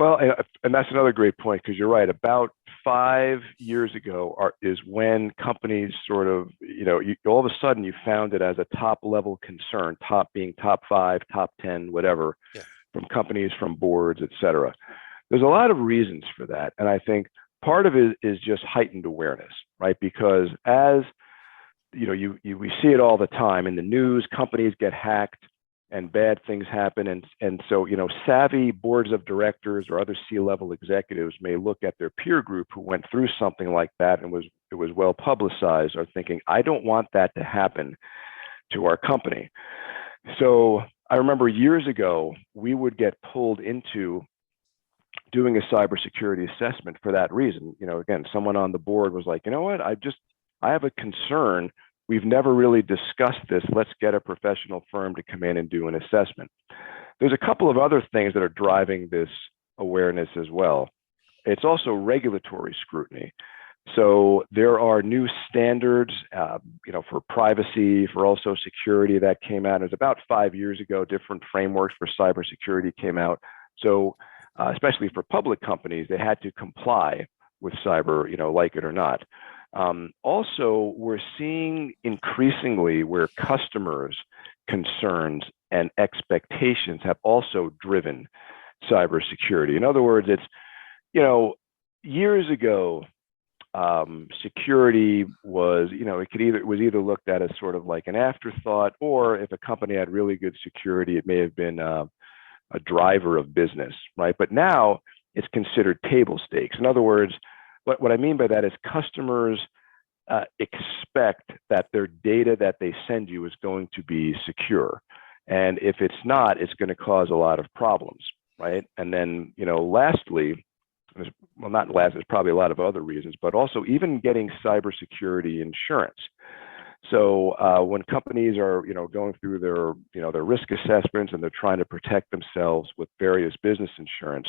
Well, and that's another great point, because you're right. About 5 years ago is when companies sort of, all of a sudden you found it as a top level concern, top being top 5, top 10, whatever, Yeah. from companies, from boards, et cetera. There's a lot of reasons for that. And I think part of it is just heightened awareness, right? Because as we see it all the time in the news, companies get hacked and bad things happen. And so, savvy boards of directors or other C-level executives may look at their peer group who went through something like that and it was well publicized, are thinking, I don't want that to happen to our company. So I remember years ago, we would get pulled into doing a cybersecurity assessment for that reason. Again, someone on the board was like, you know what, I have a concern. We've never really discussed this. Let's get a professional firm to come in and do an assessment. There's a couple of other things that are driving this awareness as well. It's also regulatory scrutiny. So there are new standards, for privacy, for also security that came out. It was about 5 years ago. Different frameworks for cybersecurity came out. So especially for public companies, they had to comply with cyber, like it or not. Also, we're seeing increasingly where customers' concerns and expectations have also driven cybersecurity. In other words, it's, years ago, security was, it was either looked at as sort of like an afterthought, or if a company had really good security, it may have been a driver of business, right? But now it's considered table stakes. In other words, what I mean by that is customers expect that their data that they send you is going to be secure. And if it's not, it's going to cause a lot of problems, right? And then, lastly, well, not last, there's probably a lot of other reasons, but also even getting cybersecurity insurance. So when companies are, going through their risk assessments and they're trying to protect themselves with various business insurance,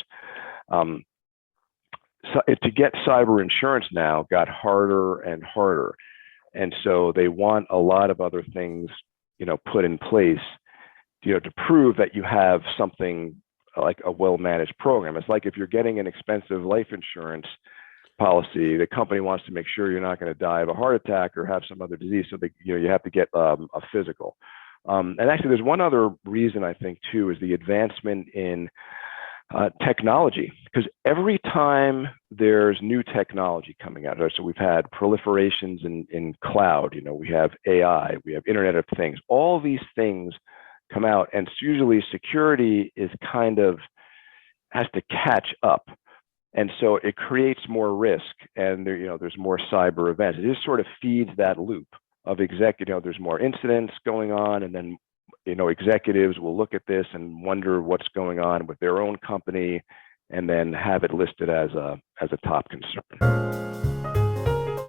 so to get cyber insurance now got harder and harder. And so they want a lot of other things, put in place, to prove that you have something like a well-managed program. It's like if you're getting an expensive life insurance policy, the company wants to make sure you're not going to die of a heart attack or have some other disease. So you have to get a physical. And actually, there's one other reason I think too, is the advancement in technology, because every time there's new technology coming out, so we've had proliferations in cloud, we have AI, we have Internet of Things, all these things come out, and usually security is kind of has to catch up, and so it creates more risk, and there's more cyber events. It just sort of feeds that loop of there's more incidents going on, and then executives will look at this and wonder what's going on with their own company, and then have it listed as a top concern.